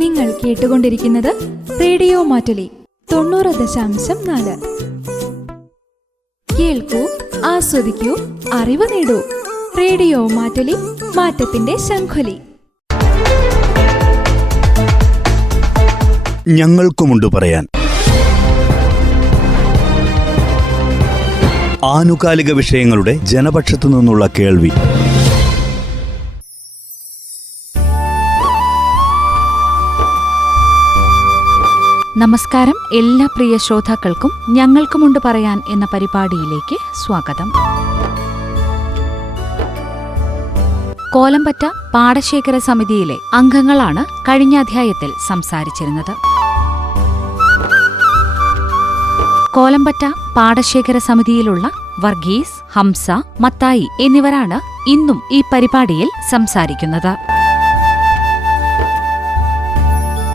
നിങ്ങൾ കേട്ടുകൊണ്ടിരിക്കുന്നത് റേഡിയോ മാറ്റുലി 90.4. കേൾക്കൂ, ആസ്വദിക്കൂ, അറിവ് നേടൂ. റേഡിയോ മാറ്റുലി, മാറ്റത്തിന്റെ ശംഖുലി. ഞങ്ങൾക്കുമുണ്ട് പറയാൻ. ആനുകാലിക വിഷയങ്ങളുടെ ജനപക്ഷത്തു നിന്നുള്ള കേൾവി. നമസ്കാരം. എല്ലാ പ്രിയ ശ്രോതാക്കൾക്കും ഞങ്ങൾക്കുമുണ്ട് പറയാൻ എന്ന പരിപാടിയിലേക്ക് സ്വാഗതം. കോലമ്പറ്റ പാടശേഖര സമിതിയിലെ അംഗങ്ങളാണ് കഴിഞ്ഞ അധ്യായത്തിൽ സംസാരിച്ചിരുന്നത്. കോലമ്പറ്റ പാടശേഖര സമിതിയിലുള്ള വർഗീസ്, ഹംസ, മത്തായി എന്നിവരാണ് ഇന്നും ഈ പരിപാടിയിൽ സംസാരിക്കുന്നത്.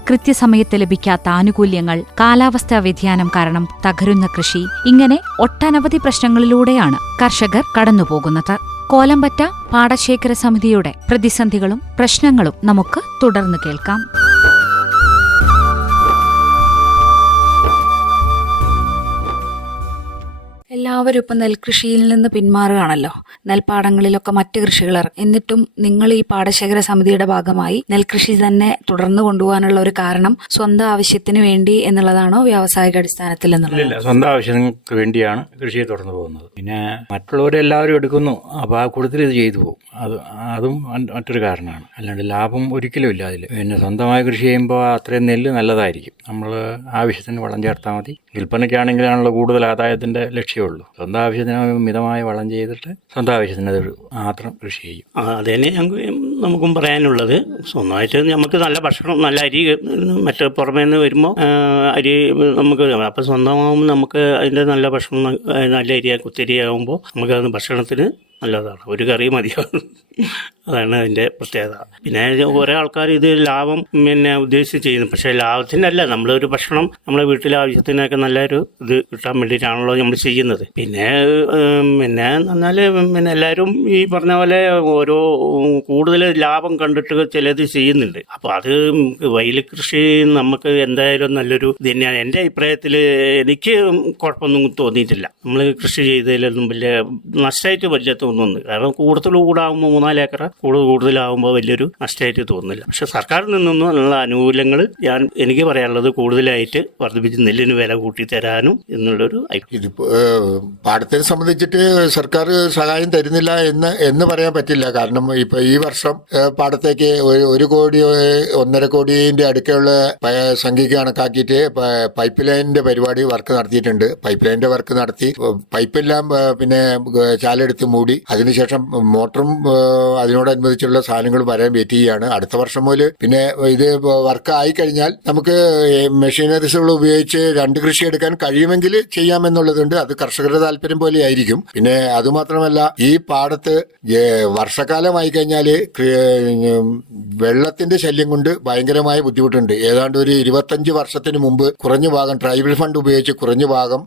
കൃത്യസമയത്ത് ലഭിക്കാത്ത ആനുകൂല്യങ്ങൾ, കാലാവസ്ഥാ വ്യതിയാനം കാരണം തകരുന്ന കൃഷി, ഇങ്ങനെ ഒട്ടനവധി പ്രശ്നങ്ങളിലൂടെയാണ് കർഷകർ കടന്നുപോകുന്നത്. കോലമ്പറ്റ പാടശേഖര സമിതിയുടെ പ്രതിസന്ധികളും പ്രശ്നങ്ങളും നമുക്ക് തുടർന്ന് കേൾക്കാം. എല്ലാവരും ഇപ്പം നെൽകൃഷിയിൽ നിന്ന് പിന്മാറുകയാണല്ലോ. നെൽപ്പാടങ്ങളിലൊക്കെ മറ്റ് കൃഷികൾ. എന്നിട്ടും നിങ്ങൾ ഈ പാടശേഖര സമിതിയുടെ ഭാഗമായി നെൽകൃഷി തന്നെ തുടർന്ന് കൊണ്ടുപോകാനുള്ള ഒരു കാരണം സ്വന്തം ആവശ്യത്തിന് വേണ്ടി എന്നുള്ളതാണോ, വ്യാവസായിക അടിസ്ഥാനത്തിൽ എന്നുള്ളത്? ഇല്ല, സ്വന്തം ആവശ്യങ്ങൾക്ക് വേണ്ടിയാണ് കൃഷിയെ തുടർന്ന് പോകുന്നത്. പിന്നെ മറ്റുള്ളവരെല്ലാവരും എടുക്കുന്നു, അപ്പോൾ ആ കൂടുതൽ ഇത് ചെയ്തു പോകും. അതും മറ്റൊരു കാരണമാണ്. അല്ലാണ്ട് ലാഭം ഒരിക്കലും ഇല്ല അതിൽ. പിന്നെ സ്വന്തമായി കൃഷി ചെയ്യുമ്പോൾ അത്രയും നെല്ല് നല്ലതായിരിക്കും. നമ്മൾ ആവശ്യത്തിന് വളം ചേർത്താൽ മതി. വിൽപ്പനയ്ക്കാണെങ്കിലാണല്ലോ കൂടുതൽ ആദായത്തിൻ്റെ ലക്ഷ്യമുള്ളൂ. സ്വന്തം ആവശ്യത്തിന് മിതമായ വളം ചെയ്തിട്ട് സ്വന്തം ആവശ്യത്തിന് അത് മാത്രം കൃഷി ചെയ്യും. അത് തന്നെ നമുക്കും പറയാനുള്ളത്. സ്വന്തമായിട്ട് നമുക്ക് നല്ല ഭക്ഷണം, നല്ല അരി മറ്റേ പുറമേ നിന്ന് വരുമ്പോൾ അരി നമുക്ക്, അപ്പം സ്വന്തമാകുമ്പോൾ നമുക്ക് അതിൻ്റെ നല്ല ഭക്ഷണം, നല്ല അരിയാ കുത്തരിയാകുമ്പോൾ നമുക്കത് ഭക്ഷണത്തിന് നല്ലതാണ്. ഒരു കറി മതിയാവും. അതാണ് അതിൻ്റെ പ്രത്യേകത. പിന്നെ കുറേ ആൾക്കാർ ഇത് ലാഭം ഉദ്ദേശിച്ച് ചെയ്യുന്നു. പക്ഷേ ലാഭത്തിൻ്റെ അല്ല, നമ്മളൊരു ഭക്ഷണം നമ്മളെ വീട്ടിലെ ആവശ്യത്തിനൊക്കെ നല്ലൊരു ഇത് കിട്ടാൻ വേണ്ടിയിട്ടാണല്ലോ നമ്മൾ ചെയ്യുന്നത്. പിന്നെ എന്നാൽ എല്ലാവരും ഈ പറഞ്ഞ പോലെ ഓരോ കൂടുതൽ ലാഭം കണ്ടിട്ട് ചിലത് ചെയ്യുന്നുണ്ട്. അപ്പോൾ അത് വയൽ കൃഷി നമുക്ക് എന്തായാലും നല്ലൊരു ഇത് തന്നെയാണ്. എൻ്റെ അഭിപ്രായത്തിൽ എനിക്ക് കുഴപ്പമൊന്നും തോന്നിയിട്ടില്ല. നമ്മൾ കൃഷി ചെയ്തതിലൊന്നും വലിയ നഷ്ടമായിട്ട് വലിയ തോന്നുന്നു. കാരണം കൂടുതലാകുമ്പോൾ 3-4 ഏക്കർ കൂടുതലാകുമ്പോൾ വലിയൊരു നഷ്ടമായിട്ട് തോന്നുന്നില്ല. പക്ഷെ സർക്കാരിൽ നിന്നൊന്നും ഉള്ള ആനുകൂല്യങ്ങൾ എനിക്ക് പറയാനുള്ളത് കൂടുതലായിട്ട് വർദ്ധിപ്പിച്ച് നെല്ലിന് വില കൂട്ടി തരാനും എന്നുള്ളൊരു ഇതിപ്പോ പാടത്തെ സംബന്ധിച്ചിട്ട് സർക്കാർ സഹായം തരുന്നില്ല എന്ന് പറയാൻ പറ്റില്ല. കാരണം ഇപ്പൊ ഈ വർഷം പാടത്തേക്ക് 1 കോടി 1.5 കോടിന്റെ അടുക്കുള്ള സംഖ്യക്ക് കണക്കാക്കിയിട്ട് പൈപ്പ് ലൈനിന്റെ പരിപാടി വർക്ക് നടത്തിയിട്ടുണ്ട്. പൈപ്പ് ലൈനിന്റെ വർക്ക് നടത്തി പൈപ്പെല്ലാം പിന്നെ ചാലെടുത്ത് മൂടി, അതിനുശേഷം മോട്ടറും അതിനോടനുബന്ധിച്ചുള്ള സാധനങ്ങൾ വരാൻ വെയിറ്റ് ചെയ്യുകയാണ്. അടുത്ത വർഷം മുതൽ പിന്നെ ഇത് വർക്ക് ആയി കഴിഞ്ഞാൽ നമുക്ക് മെഷീനറീസുകൾ ഉപയോഗിച്ച് 2 കൃഷി എടുക്കാൻ കഴിയുമെങ്കിൽ ചെയ്യാമെന്നുള്ളതുണ്ട്. അത് കർഷകരുടെ താല്പര്യം പോലെ ആയിരിക്കും. പിന്നെ അതുമാത്രമല്ല, ഈ പാടത്ത് വർഷക്കാലമായി കഴിഞ്ഞാൽ വെള്ളത്തിന്റെ ശല്യം കൊണ്ട് ഭയങ്കരമായ ബുദ്ധിമുട്ടുണ്ട്. ഏതാണ്ട് ഒരു 25 വർഷത്തിന് മുമ്പ് കുറഞ്ഞ ഭാഗം ട്രൈബൽ ഫണ്ട് ഉപയോഗിച്ച് കുറഞ്ഞ ഭാഗം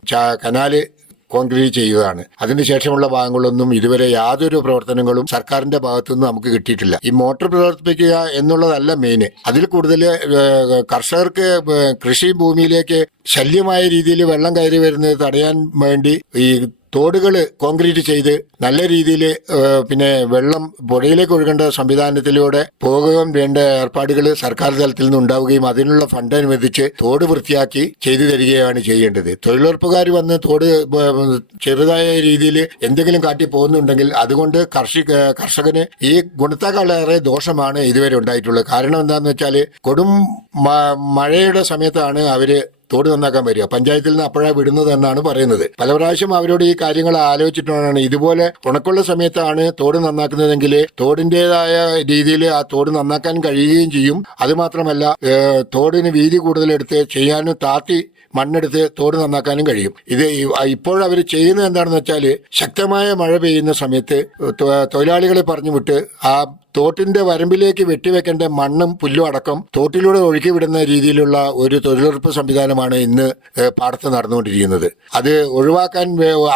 കനാല് കോൺക്രീറ്റ് ചെയ്തതാണ്. അതിനുശേഷമുള്ള ഭാഗങ്ങളൊന്നും ഇതുവരെ യാതൊരു പ്രവർത്തനങ്ങളും സർക്കാരിന്റെ ഭാഗത്തുനിന്ന് നമുക്ക് കിട്ടിയിട്ടില്ല. ഈ മോട്ടോർ പ്രവർത്തിപ്പിക്കുക എന്നുള്ളതല്ല മെയിൻ. അതിൽ കൂടുതൽ കർഷകർക്ക് കൃഷി ഭൂമിയിലേക്ക് ശല്യമായ രീതിയിൽ വെള്ളം കയറി വരുന്നത് തടയാൻ വേണ്ടി ഈ തോടുകൾ കോൺക്രീറ്റ് ചെയ്ത് നല്ല രീതിയിൽ പിന്നെ വെള്ളം പുഴയിലേക്ക് ഒഴുകേണ്ട സംവിധാനത്തിലൂടെ പോകുകയും വേണ്ട ഏർപ്പാടുകൾ സർക്കാർ തലത്തിൽ നിന്ന് ഉണ്ടാവുകയും അതിനുള്ള ഫണ്ട് അനുവദിച്ച് തോട് വൃത്തിയാക്കി ചെയ്തു തരികയാണ് ചെയ്യേണ്ടത്. തൊഴിലുറപ്പുകാർ വന്ന് തോട് ചെറുതായ രീതിയിൽ എന്തെങ്കിലും കാട്ടി പോകുന്നുണ്ടെങ്കിൽ അതുകൊണ്ട് കർഷകന് ഈ ഗുണത്തേക്കാളേറെ ദോഷമാണ് ഇതുവരെ ഉണ്ടായിട്ടുള്ളത്. കാരണം എന്താണെന്ന് വെച്ചാൽ കൊടും മഴയുടെ സമയത്താണ് അവര് തോട് നന്നാക്കാൻ വരിക. പഞ്ചായത്തിൽ നിന്ന് അപ്പോഴാണ് വിടുന്നത് എന്നാണ് പറയുന്നത്. പല പ്രാവശ്യം അവരോട് ഈ കാര്യങ്ങൾ ആലോചിച്ചിട്ടാണ് ഇതുപോലെ ഉണക്കുള്ള സമയത്താണ് തോട് നന്നാക്കുന്നതെങ്കിൽ തോടിൻ്റെതായ രീതിയിൽ ആ തോട് നന്നാക്കാൻ കഴിയുകയും ചെയ്യും. അതുമാത്രമല്ല തോടിന് വീതി കൂടുതലെടുത്ത് ചെയ്യാനും താത്തി മണ്ണെടുത്ത് തോട് നന്നാക്കാനും കഴിയും. ഇത് ഇപ്പോഴവർ ചെയ്യുന്നത് എന്താണെന്ന് വെച്ചാൽ ശക്തമായ മഴ പെയ്യുന്ന സമയത്ത് തൊഴിലാളികളെ പറഞ്ഞു വിട്ട് ആ തോട്ടിന്റെ വരമ്പിലേക്ക് വെട്ടിവെക്കേണ്ട മണ്ണും പുല്ലും അടക്കം തോട്ടിലൂടെ ഒഴുക്കി വിടുന്ന രീതിയിലുള്ള ഒരു തൊഴിലുറപ്പ് സംവിധാനമാണ് ഇന്ന് പാടത്ത് നടന്നുകൊണ്ടിരിക്കുന്നത്. അത് ഒഴിവാക്കാൻ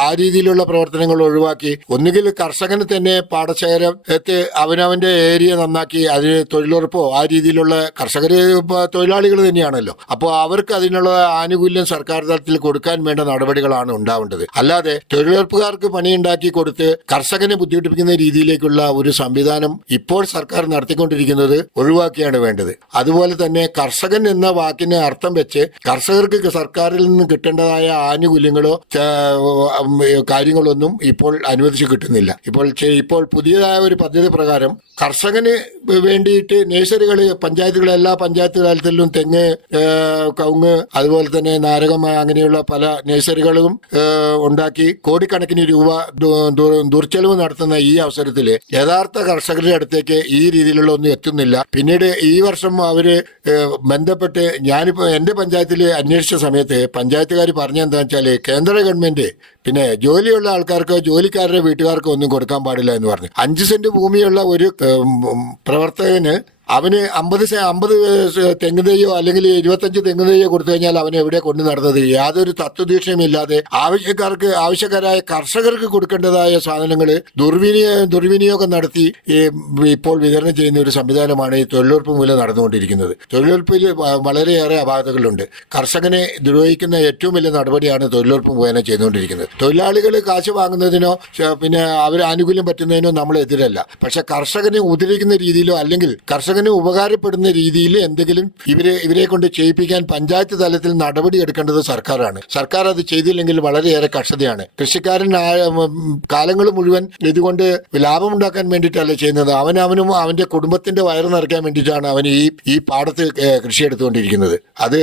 ആ രീതിയിലുള്ള പ്രവർത്തനങ്ങൾ ഒഴിവാക്കി ഒന്നുകിൽ കർഷകന് തന്നെ പാടശേഖരത്തെ അവനവന്റെ ഏരിയ നന്നാക്കി അതിന് തൊഴിലുറപ്പോ ആ രീതിയിലുള്ള കർഷകര് തൊഴിലാളികൾ തന്നെയാണല്ലോ, അപ്പോൾ അവർക്ക് അതിനുള്ള ആനുകൂല്യം സർക്കാർ തലത്തിൽ കൊടുക്കാൻ വേണ്ട നടപടികളാണ് ഉണ്ടാവേണ്ടത്. അല്ലാതെ തൊഴിലുറപ്പുകാർക്ക് പണിയുണ്ടാക്കി കൊടുത്ത് കർഷകനെ ബുദ്ധിമുട്ടിപ്പിക്കുന്ന രീതിയിലേക്കുള്ള ഒരു സംവിധാനം ഇപ്പോൾ സർക്കാർ നടത്തിക്കൊണ്ടിരിക്കുന്നത് ഒഴിവാക്കിയാണ് വേണ്ടത്. അതുപോലെ തന്നെ കർഷകൻ എന്ന വാക്കിന് അർത്ഥം വെച്ച് കർഷകർക്ക് സർക്കാരിൽ നിന്ന് കിട്ടേണ്ടതായ ആനുകൂല്യങ്ങളോ കാര്യങ്ങളൊന്നും ഇപ്പോൾ അനുവദിച്ചു കിട്ടുന്നില്ല. ഇപ്പോൾ പുതിയതായ ഒരു പദ്ധതി പ്രകാരം കർഷകന് വേണ്ടിയിട്ട് നഴ്സറികൾ എല്ലാ പഞ്ചായത്ത് തലത്തിലും തെങ്ങ്, കവുങ്ങ്, അതുപോലെ തന്നെ നാരകം അങ്ങനെയുള്ള പല നഴ്സറികളും ഉണ്ടാക്കി കോടിക്കണക്കിന് രൂപ ദുർച്ചെലവ് നടത്തുന്ന ഈ അവസരത്തിൽ യഥാർത്ഥ കർഷകരുടെ അടുത്തേക്ക് ഈ രീതിയിലുള്ള ഒന്നും എത്തുന്നില്ല. പിന്നീട് ഈ വർഷം അവര് ബന്ധപ്പെട്ട് ഞാനിപ്പോ എന്റെ പഞ്ചായത്തിൽ അന്വേഷിച്ച സമയത്ത് പഞ്ചായത്തുകാർ പറഞ്ഞെന്താ വെച്ചാൽ കേന്ദ്ര ഗവൺമെന്റ് പിന്നെ ജോലിയുള്ള ആൾക്കാർക്കോ ജോലിക്കാരുടെ വീട്ടുകാർക്കോ ഒന്നും കൊടുക്കാൻ പാടില്ല എന്ന് പറഞ്ഞു. 5 സെന്റ് ഭൂമിയുള്ള ഒരു പ്രവർത്തകന് അവന് 50 തെങ്ങ് തൈയോ അല്ലെങ്കിൽ 25 തെങ്ങ് തൈയോ കൊടുത്തു കഴിഞ്ഞാൽ അവൻ എവിടെ കൊണ്ടു നടന്നത്? യാതൊരു തത്വദീക്ഷയുമില്ലാതെ ആവശ്യക്കാരായ കർഷകർക്ക് കൊടുക്കേണ്ടതായ സാധനങ്ങൾ ദുർവിനിയോഗം നടത്തി ഇപ്പോൾ വിതരണം ചെയ്യുന്ന ഒരു സംവിധാനമാണ് ഈ തൊഴിലുറപ്പ് മൂലം നടന്നുകൊണ്ടിരിക്കുന്നത്. തൊഴിലുറപ്പിൽ വളരെയേറെ അപാകതകളുണ്ട്. കർഷകനെ ദ്രോഹിക്കുന്ന ഏറ്റവും വലിയ നടപടിയാണ് തൊഴിലുറപ്പ് മുഖേന ചെയ്തുകൊണ്ടിരിക്കുന്നത്. തൊഴിലാളികൾ കാശ് വാങ്ങുന്നതിനോ പിന്നെ അവർ ആനുകൂല്യം പറ്റുന്നതിനോ നമ്മൾ എതിരല്ല. പക്ഷെ കർഷകനെ ഉദ്ധരിക്കുന്ന രീതിയിലോ അല്ലെങ്കിൽ കർഷകന് ഉപകാരപ്പെടുന്ന രീതിയിൽ എന്തെങ്കിലും ഇവരെ കൊണ്ട് ചെയ്യിപ്പിക്കാൻ പഞ്ചായത്ത് തലത്തിൽ നടപടി എടുക്കേണ്ടത് സർക്കാരാണ്. സർക്കാർ അത് ചെയ്തില്ലെങ്കിൽ വളരെയേറെ കഷ്ടതയാണ്. കൃഷിക്കാരൻ കാലങ്ങൾ മുഴുവൻ ഇതുകൊണ്ട് ലാഭമുണ്ടാക്കാൻ വേണ്ടിയിട്ടല്ല ചെയ്യുന്നത്. അവനും അവന്റെ കുടുംബത്തിന്റെ വയറ് നിറയ്ക്കാൻ വേണ്ടിയിട്ടാണ് അവൻ ഈ പാടത്ത് കൃഷി എടുത്തുകൊണ്ടിരിക്കുന്നത്. അത്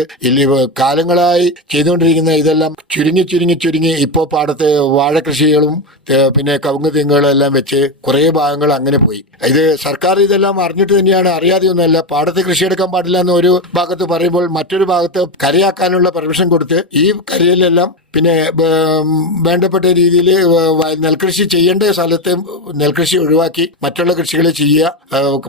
കാലങ്ങളായി ചെയ്തുകൊണ്ടിരിക്കുന്ന ഇതെല്ലാം ചുരുങ്ങി ഇപ്പോൾ പാടത്ത് വാഴ കൃഷികളും പിന്നെ കവുങ്ങ് തെങ്ങുകളും എല്ലാം വെച്ച് കുറേ ഭാഗങ്ങൾ അങ്ങനെ പോയി. ഇത് സർക്കാർ ഇതെല്ലാം അറിഞ്ഞിട്ട് തന്നെയാണ്, അറിയാതെയൊന്നുമല്ല. പാടത്ത് കൃഷിയെടുക്കാൻ പാടില്ല എന്ന് ഒരു ഭാഗത്ത് പറയുമ്പോൾ മറ്റൊരു ഭാഗത്ത് കരയാക്കാനുള്ള പെർമിഷൻ കൊടുത്ത് ഈ കരയിലെല്ലാം പിന്നെ വേണ്ടപ്പെട്ട രീതിയിൽ നെൽകൃഷി ചെയ്യേണ്ട സ്ഥലത്ത് നെൽകൃഷി ഒഴിവാക്കി മറ്റുള്ള കൃഷികൾ ചെയ്യുക.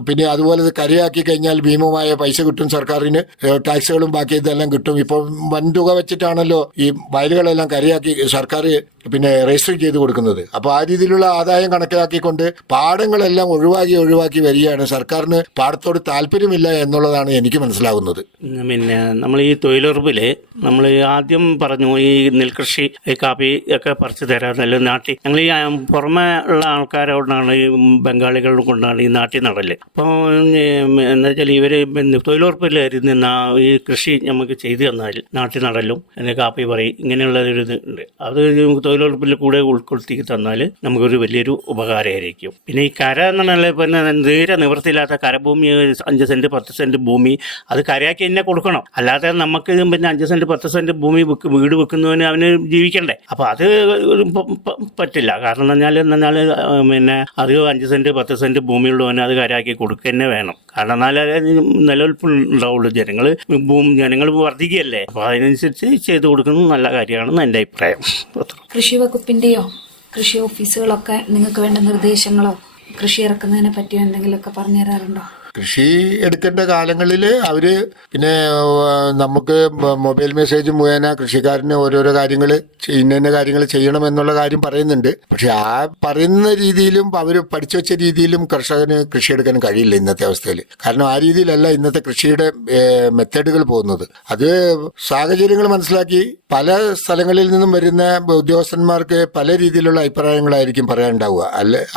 പിന്നെ അതുപോലെ കരയാക്കി കഴിഞ്ഞാൽ ഭീമമായ പൈസ കിട്ടും സർക്കാരിന്, ടാക്സുകളും ബാക്കി ഇതെല്ലാം കിട്ടും. ഇപ്പോൾ വൻതുക വെച്ചിട്ടാണല്ലോ ഈ വയലുകളെല്ലാം കരയാക്കി സർക്കാർ പിന്നെ രജിസ്റ്റർ ചെയ്ത് കൊടുക്കുന്നത്. അപ്പോൾ ആ രീതിയിലുള്ള ആദായം കണക്കാക്കിക്കൊണ്ട് പാടങ്ങളെല്ലാം ഒഴിവാക്കി വരികയാണ്. സർക്കാരിന് പാടത്തോട് താല്പര്യമില്ല എന്നുള്ളതാണ് എനിക്ക് മനസ്സിലാകുന്നത്. പിന്നെ നമ്മൾ ഈ തൊഴിലുറപ്പില് നമ്മൾ ആദ്യം പറഞ്ഞു ഈ നെൽകൃഷി കാപ്പി ഒക്കെ പറിച്ചു തരാൻ നല്ല നാട്ടിൽ ഞങ്ങൾ ഈ പുറമെ ഉള്ള ആൾക്കാരോടാണ് ഈ ബംഗാളികൾ കൊണ്ടാണ് ഈ നാട്ടിൽ നടല്. അപ്പോൾ എന്താ വെച്ചാൽ ഇവര് തൊഴിലുറപ്പിലായിരുന്ന ഈ കൃഷി നമുക്ക് ചെയ്തു തന്നാൽ നാട്ടിൽ നടലും കാപ്പി പറയും ഇങ്ങനെയുള്ള ഒരു ഇത് ഉണ്ട്. അത് തൊഴിലുറപ്പിൽ കൂടെ ഉൾക്കൊള്ളുത്തി തന്നാൽ നമുക്കൊരു വലിയൊരു ഉപകാരമായിരിക്കും. പിന്നെ ഈ കര എന്നുള്ള പിന്നെ തീരെ നിവൃത്തിയില്ലാത്ത കരഭൂമി 5 സെന്റ് 10 സെന്റ് ഭൂമി അത് കരയാക്കി തന്നെ കൊടുക്കണം. അല്ലാതെ നമുക്ക് പിന്നെ 5 സെന്റ് 10 സെന്റ് ഭൂമി വീട് വെക്കുന്നവന് അവന് ജീവിക്കണ്ടേ. അപ്പോൾ അത് പറ്റില്ല. കാരണം എന്നാൽ പിന്നെ അത് 5 സെന്റ് 10 സെന്റ് ഭൂമിയുള്ളവന് അത് കരയാക്കി കൊടുക്കുക തന്നെ വേണം. കാരണം എന്നാലേ നിലനിൽപ്പ് ഉണ്ടാവുള്ളൂ. ജനങ്ങൾ വർദ്ധിക്കുകയല്ലേ. അപ്പോൾ അതിനനുസരിച്ച് ചെയ്തു കൊടുക്കുന്നത് നല്ല കാര്യമാണെന്ന് എൻ്റെ അഭിപ്രായം. കൃഷി വകുപ്പിന്റെയോ കൃഷി ഓഫീസുകളൊക്കെ നിങ്ങൾക്ക് വേണ്ട നിർദ്ദേശങ്ങളോ കൃഷി ഇറക്കുന്നതിനെ പറ്റിയോ എന്തെങ്കിലുമൊക്കെ പറഞ്ഞു തരാറുണ്ടോ? കൃഷി എടുക്കേണ്ട കാലങ്ങളിൽ അവർ പിന്നെ നമുക്ക് മൊബൈൽ മെസ്സേജ് മുഖേന കൃഷിക്കാരന് ഓരോരോ കാര്യങ്ങൾ ഇന്ന കാര്യങ്ങൾ ചെയ്യണമെന്നുള്ള കാര്യം പറയുന്നുണ്ട്. പക്ഷെ ആ പറയുന്ന രീതിയിലും അവർ പഠിച്ചു വെച്ച രീതിയിലും കർഷകന് കൃഷിയെടുക്കാൻ കഴിയില്ല ഇന്നത്തെ അവസ്ഥയിൽ. കാരണം ആ രീതിയിലല്ല ഇന്നത്തെ കൃഷിയുടെ മെത്തേഡുകൾ പോകുന്നത്. അത് സാഹചര്യങ്ങൾ മനസ്സിലാക്കി പല സ്ഥലങ്ങളിൽ നിന്നും വരുന്ന ഉദ്യോഗസ്ഥന്മാർക്ക് പല രീതിയിലുള്ള അഭിപ്രായങ്ങളായിരിക്കും പറയാനുണ്ടാവുക.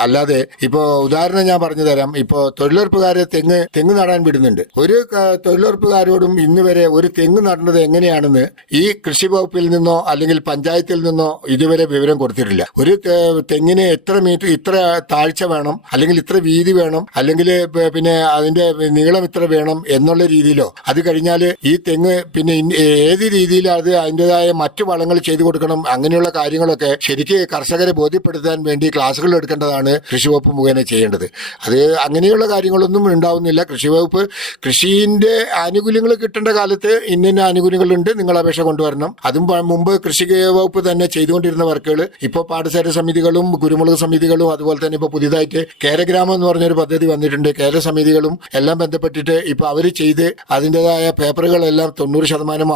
അല്ലാതെ ഇപ്പോൾ ഉദാഹരണം ഞാൻ പറഞ്ഞു തരാം. ഇപ്പോൾ തൊഴിലുറപ്പുകാരെ തെങ്ങ് നടാൻ വിടുന്നുണ്ട്. ഒരു തൊഴിലുറപ്പുകാരോടും ഇന്ന് വരെ ഒരു തെങ്ങ് നടേണ്ടത് എങ്ങനെയാണെന്ന് ഈ കൃഷി വകുപ്പിൽ നിന്നോ അല്ലെങ്കിൽ പഞ്ചായത്തിൽ നിന്നോ ഇതുവരെ വിവരം കൊടുത്തിട്ടില്ല. ഒരു തെങ്ങിന് എത്ര മീറ്റർ ഇത്ര താഴ്ച വേണം, അല്ലെങ്കിൽ ഇത്ര വീതി വേണം, അല്ലെങ്കിൽ പിന്നെ അതിന്റെ നീളം ഇത്ര വേണം എന്നുള്ള രീതിയിലോ, അത് കഴിഞ്ഞാൽ ഈ തെങ്ങ് പിന്നെ ഏത് രീതിയിൽ അത് അതിൻ്റെതായ മറ്റു വളങ്ങൾ ചെയ്തു കൊടുക്കണം, അങ്ങനെയുള്ള കാര്യങ്ങളൊക്കെ ശരിക്ക് കർഷകരെ ബോധ്യപ്പെടുത്താൻ വേണ്ടി ക്ലാസുകൾ എടുക്കേണ്ടതാണ് കൃഷി വകുപ്പ് മുഖേന ചെയ്യേണ്ടത്. അത് അങ്ങനെയുള്ള കാര്യങ്ങളൊന്നും ഉണ്ടാവില്ല. ആവുന്നില്ല. കൃഷി വകുപ്പ് കൃഷിന്റെ ആനുകൂല്യങ്ങൾ കിട്ടേണ്ട കാലത്ത് ഇന്ന ആനുകൂല്യങ്ങളുണ്ട്, നിങ്ങൾ അപേക്ഷ കൊണ്ടുവരണം. അതും മുമ്പ് കൃഷി വകുപ്പ് തന്നെ ചെയ്തുകൊണ്ടിരുന്ന വർക്കുകൾ ഇപ്പോൾ പാടശേഖര സമിതികളും കുരുമുളക് സമിതികളും അതുപോലെ തന്നെ ഇപ്പോൾ പുതിയതായിട്ട് കേരഗ്രാമം എന്ന് പറഞ്ഞൊരു പദ്ധതി വന്നിട്ടുണ്ട്. കേര സമിതികളും എല്ലാം ബന്ധപ്പെട്ടിട്ട് ഇപ്പോൾ അവർ ചെയ്ത് അതിൻ്റെതായ പേപ്പറുകളെല്ലാം 90%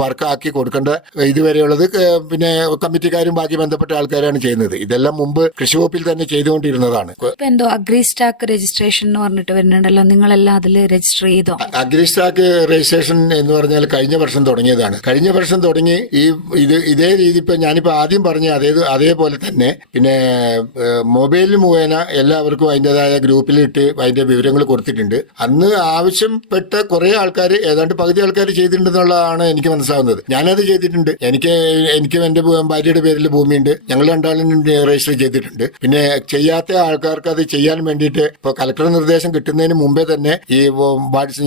വർക്ക് ആക്കി കൊടുക്കേണ്ട ഇതുവരെയുള്ളത് പിന്നെ കമ്മിറ്റിക്കാരും ബാക്കി ബന്ധപ്പെട്ട ആൾക്കാരാണ് ചെയ്യുന്നത്. ഇതെല്ലാം മുമ്പ് കൃഷി വകുപ്പിൽ തന്നെ ചെയ്തുകൊണ്ടിരുന്നതാണ്. ഇപ്പൊ എന്തോ അഗ്രിസ്റ്റാക്ക് രജിസ്ട്രേഷൻ എന്ന് പറഞ്ഞിട്ട് വരുന്നുണ്ടല്ലോ, നിങ്ങളെല്ലാം അതിൽ രജിസ്റ്റർ ചെയ്തോ? അഗ്രിസ്റ്റാക്ക് രജിസ്ട്രേഷൻ എന്ന് പറഞ്ഞാൽ കഴിഞ്ഞ വർഷം തുടങ്ങിയതാണ്. കഴിഞ്ഞ വർഷം തുടങ്ങി ഇതേ രീതി ഇപ്പൊ ഞാനിപ്പോ ആദ്യം പറഞ്ഞ അതേപോലെ തന്നെ പിന്നെ മൊബൈൽ മുഖേന എല്ലാവർക്കും അതിൻ്റെതായ ഗ്രൂപ്പിലിട്ട് അതിന്റെ വിവരങ്ങൾ കൊടുത്തിട്ടുണ്ട്. അന്ന് ആവശ്യപ്പെട്ട കുറെ ആൾക്കാർ, ഏതാണ്ട് പകുതി ആൾക്കാർ ചെയ്തിട്ടുണ്ടെന്നുള്ളതാണ് എനിക്ക് മനസ്സിലാവുന്നത്. ഞാനത് ചെയ്തിട്ടുണ്ട്. എനിക്ക് എന്റെ ഭാര്യയുടെ പേരിൽ ഭൂമിയുണ്ട്. ഞങ്ങൾ രണ്ടാളും രജിസ്റ്റർ ചെയ്തിട്ടുണ്ട്. പിന്നെ ചെയ്യാത്ത ആൾക്കാർക്ക് അത് ചെയ്യാൻ വേണ്ടിയിട്ട് ഇപ്പോൾ കളക്ടർ നിർദ്ദേശം കിട്ടുന്നതിന് മുമ്പേ തന്നെ ഈ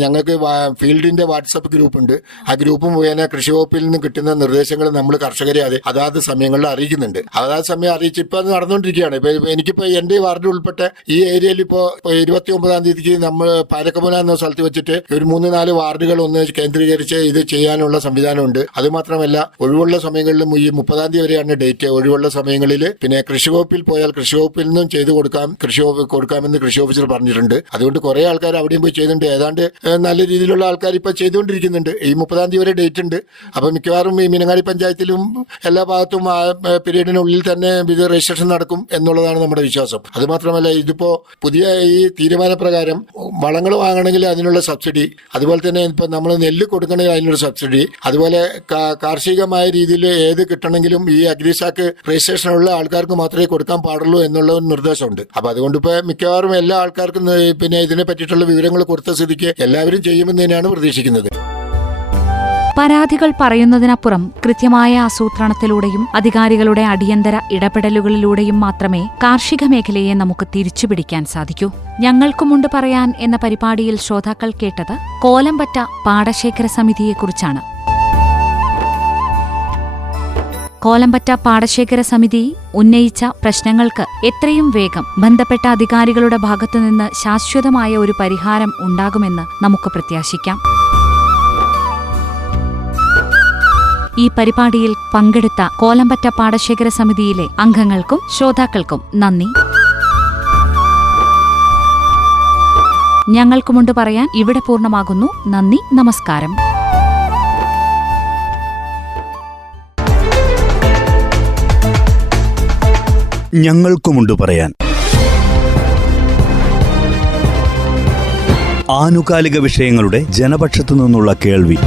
ഞങ്ങൾക്ക് ഫീൽഡിന്റെ വാട്സപ്പ് ഗ്രൂപ്പ് ഉണ്ട്. ആ ഗ്രൂപ്പ് മുഖേന കൃഷി വകുപ്പിൽ നിന്ന് കിട്ടുന്ന നിർദ്ദേശങ്ങൾ നമ്മൾ കർഷകരെ അതാത് സമയങ്ങളിൽ അറിയിക്കുന്നുണ്ട്. അതാത് സമയം അറിയിച്ച് ഇപ്പൊ അത് നടന്നുകൊണ്ടിരിക്കുകയാണ്. ഇപ്പൊ എനിക്കിപ്പോ എന്റെ വാർഡിൽ ഉൾപ്പെട്ട ഈ ഏരിയയിൽ ഇപ്പോ 29-ാം തീയതിക്ക് നമ്മൾ പാലക്കമുന എന്ന സ്ഥലത്ത് വെച്ചിട്ട് ഒരു 3-4 വാർഡുകൾ ഒന്ന് കേന്ദ്രീകരിച്ച് ഇത് ചെയ്യാനുള്ള സംവിധാനമുണ്ട്. അതുമാത്രമല്ല ഒഴിവുള്ള സമയങ്ങളിലും ഈ 30-ാം തീയതി വരെയാണ് ഡേറ്റ്. ഒഴിവുള്ള സമയങ്ങളിൽ പിന്നെ കൃഷി വകുപ്പിൽ പോയാൽ കൃഷി വകുപ്പിൽ നിന്നും ചെയ്തു കൊടുക്കാമെന്ന് കൃഷി ഓഫീസർ പറഞ്ഞിട്ടുണ്ട്. അതുകൊണ്ട് കുറെ ആൾക്കാർ അവിടെയും പോയി ചെയ്യുന്നുണ്ട്. ഏതാണ്ട് നല്ല രീതിയിലുള്ള ആൾക്കാർ ഇപ്പൊ ചെയ്തുകൊണ്ടിരിക്കുന്നുണ്ട്. ഈ 30-ാം തീയതി വരെ ഡേറ്റ് ഉണ്ട്. അപ്പൊ മിക്കവാറും ഈ മീനങ്ങാടി പഞ്ചായത്തിലും എല്ലാ ഭാഗത്തും ആ പീരീഡിനുള്ളിൽ തന്നെ ഇത് രജിസ്ട്രേഷൻ നടക്കും എന്നുള്ളതാണ് നമ്മുടെ വിശ്വാസം. അതുമാത്രമല്ല ഇതിപ്പോ പുതിയ ഈ തീരുമാനപ്രകാരം വളങ്ങൾ വാങ്ങണമെങ്കിൽ അതിനുള്ള സബ്സിഡി, അതുപോലെ തന്നെ ഇപ്പൊ നമ്മൾ നെല്ല് കൊടുക്കണമെങ്കിൽ അതിനുള്ള സബ്സിഡി, അതുപോലെ കാർഷികമായ രീതിയിൽ ഏത് കിട്ടണമെങ്കിലും ഈ അഗ്രിസാക്ക് രജിസ്ട്രേഷനുള്ള ആൾക്കാർക്ക് മാത്രമേ കൊടുക്കാൻ പാടുള്ളൂ എന്നുള്ള ഒരു നിർദ്ദേശമുണ്ട്. അപ്പൊ അതുകൊണ്ട് ഇപ്പൊ മിക്കവാറും എല്ലാ ആൾക്കാർക്കും പിന്നെ ഇതിനെ പറ്റിയിട്ടുള്ള വിവരങ്ങൾ കൊടുത്ത സ്ഥിതിക്ക് എല്ലാവരും ചെയ്യുമെന്ന് തന്നെയാണ് പ്രതീക്ഷിക്കുന്നത്. പരാതികൾ പറയുന്നതിനപ്പുറം കൃത്യമായ ആസൂത്രണത്തിലൂടെയും അധികാരികളുടെ അടിയന്തര ഇടപെടലുകളിലൂടെയും മാത്രമേ കാർഷിക മേഖലയെ നമുക്ക് തിരിച്ചുപിടിക്കാൻ സാധിക്കൂ. ഞങ്ങൾക്കുമുണ്ട് പറയാൻ എന്ന പരിപാടിയിൽ ശ്രോതാക്കൾ കേട്ടത് കോലമ്പറ്റ പാടശേഖര സമിതിയെക്കുറിച്ചാണ്. കോലമ്പറ്റ പാടശേഖര സമിതി ഉന്നയിച്ച പ്രശ്നങ്ങൾക്ക് എത്രയും വേഗം ബന്ധപ്പെട്ട അധികാരികളുടെ ഭാഗത്തുനിന്ന് ശാശ്വതമായ ഒരു പരിഹാരം ഉണ്ടാകുമെന്ന് നമുക്ക് പ്രത്യാശിക്കാം. ഈ പരിപാടിയിൽ പങ്കെടുത്ത കോലമ്പറ്റ പാടശേഖര സമിതിയിലെ അംഗങ്ങൾക്കും ശ്രോതാക്കൾക്കും നന്ദി. ഞങ്ങൾക്കുമുണ്ട് പറയാൻ ഇവിടെ പൂർണ്ണമാകുന്നു. നന്ദി, നമസ്കാരം. ഞങ്ങൾക്കുമുണ്ട് പറയാൻ. ആനുകാലിക വിഷയങ്ങളുടെ ജനപക്ഷത്തു നിന്നുള്ള കേൾവി.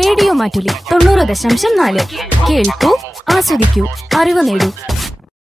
റേഡിയോ മാറ്റുലി 90.4 കേൾക്കൂ, ആസ്വദിക്കൂ, അറിവ് നേടൂ.